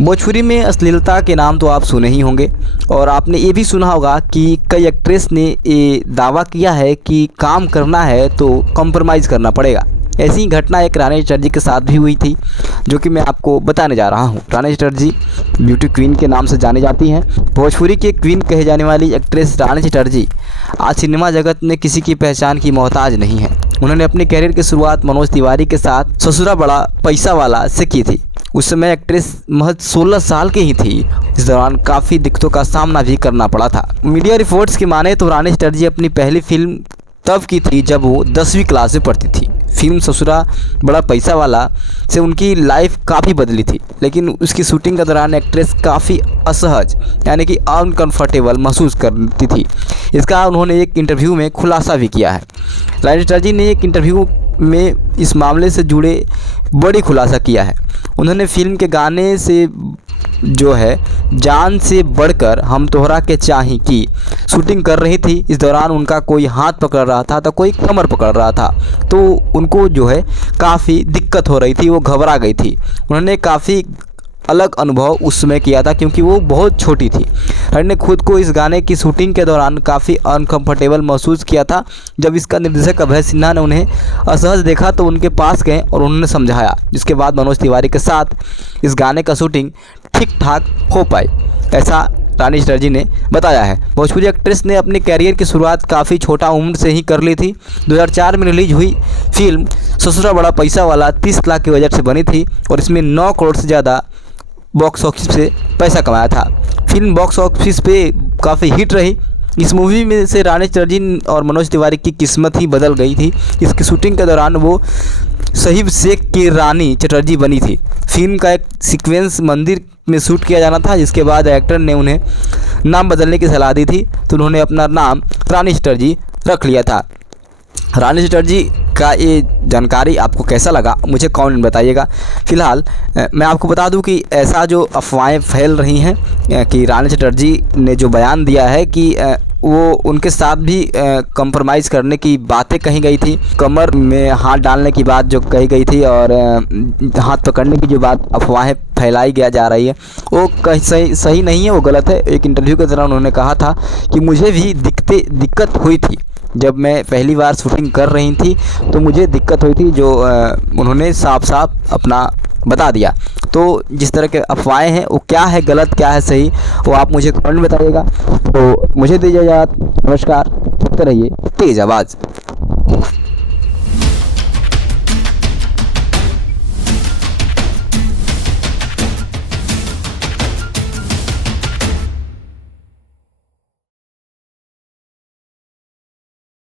भोजपुरी में अश्लीलता के नाम तो आप सुने ही होंगे और आपने ये भी सुना होगा कि कई एक्ट्रेस ने ये दावा किया है कि काम करना है तो कॉम्प्रोमाइज़ करना पड़ेगा। ऐसी ही घटना एक रानी चटर्जी के साथ भी हुई थी, जो कि मैं आपको बताने जा रहा हूँ। रानी चटर्जी ब्यूटी क्वीन के नाम से जानी जाती हैं। भोजपुरी की क्वीन कहे जाने वाली एक्ट्रेस रानी चटर्जी आज सिनेमा जगत में किसी की पहचान की मोहताज नहीं है। उन्होंने अपने कैरियर की शुरुआत मनोज तिवारी के साथ ससुरा बड़ा पैसा वाला से की थी। उस समय एक्ट्रेस महज 16 साल की ही थी। इस दौरान काफ़ी दिक्कतों का सामना भी करना पड़ा था। मीडिया रिपोर्ट्स की माने तो रानी चटर्जी अपनी पहली फिल्म तब की थी जब वो 10वीं क्लास में पढ़ती थी। फिल्म ससुरा बड़ा पैसा वाला से उनकी लाइफ काफ़ी बदली थी, लेकिन उसकी शूटिंग के दौरान एक्ट्रेस काफ़ी असहज यानी कि अनकंफर्टेबल महसूस करती थी। इसका उन्होंने एक इंटरव्यू में खुलासा भी किया है। रानी चटर्जी ने एक इंटरव्यू में इस मामले से जुड़े बड़ी खुलासा किया है। उन्होंने फिल्म के गाने से जो है जान से बढ़कर हम तोहरा के चाही की शूटिंग कर रही थी। इस दौरान उनका कोई हाथ पकड़ रहा था तो कोई कमर पकड़ रहा था, तो उनको जो है काफ़ी दिक्कत हो रही थी, वो घबरा गई थी। उन्होंने काफ़ी अलग अनुभव उस समय किया था क्योंकि वो बहुत छोटी थी। रानी ने खुद को इस गाने की शूटिंग के दौरान काफ़ी अनकंफर्टेबल महसूस किया था। जब इसका निर्देशक अभय सिन्हा ने उन्हें असहज देखा तो उनके पास गए और उन्होंने समझाया, जिसके बाद मनोज तिवारी के साथ इस गाने का शूटिंग ठीक ठाक हो पाई, ऐसा रानी चटर्जी ने बताया है। भोजपुरी एक्ट्रेस ने अपने कैरियर की शुरुआत काफ़ी छोटा उम्र से ही कर ली थी। 2004 में रिलीज हुई फिल्म ससुरा बड़ा पैसा वाला 30 लाख के बजट से बनी थी और इसमें 9 करोड़ से ज़्यादा बॉक्स ऑफिस से पैसा कमाया था। फिल्म बॉक्स ऑफिस पे काफ़ी हिट रही। इस मूवी में से रानी चटर्जी और मनोज तिवारी की किस्मत ही बदल गई थी। इसकी शूटिंग के दौरान वो साहिब शेख की रानी चटर्जी बनी थी। फिल्म का एक सीक्वेंस मंदिर में शूट किया जाना था, जिसके बाद एक्टर ने उन्हें नाम बदलने की सलाह दी थी, तो उन्होंने अपना नाम रानी चटर्जी रख लिया था। रानी चटर्जी का ये जानकारी आपको कैसा लगा मुझे कमेंट में बताइएगा। फ़िलहाल मैं आपको बता दूं कि ऐसा जो अफवाहें फैल रही हैं कि रानी चटर्जी ने जो बयान दिया है कि वो उनके साथ भी कंप्रोमाइज़ करने की बातें कही गई थी, कमर में हाथ डालने की बात जो कही गई थी और हाथ पकड़ने की जो बात अफवाहें फैलाई जा रही है, वो कहीं सही नहीं है, वो गलत है। एक इंटरव्यू के दौरान उन्होंने कहा था कि मुझे भी दिक्कत हुई थी जब मैं पहली बार शूटिंग कर रही थी, तो मुझे दिक्कत हुई थी, जो उन्होंने साफ अपना बता दिया। तो जिस तरह के अफवाहें हैं वो क्या है गलत, क्या है सही, वो आप मुझे कमेंट में बताइएगा। तो मुझे दीजिए इजाज़त, नमस्कार, देखते रहिए तेज़ आवाज़।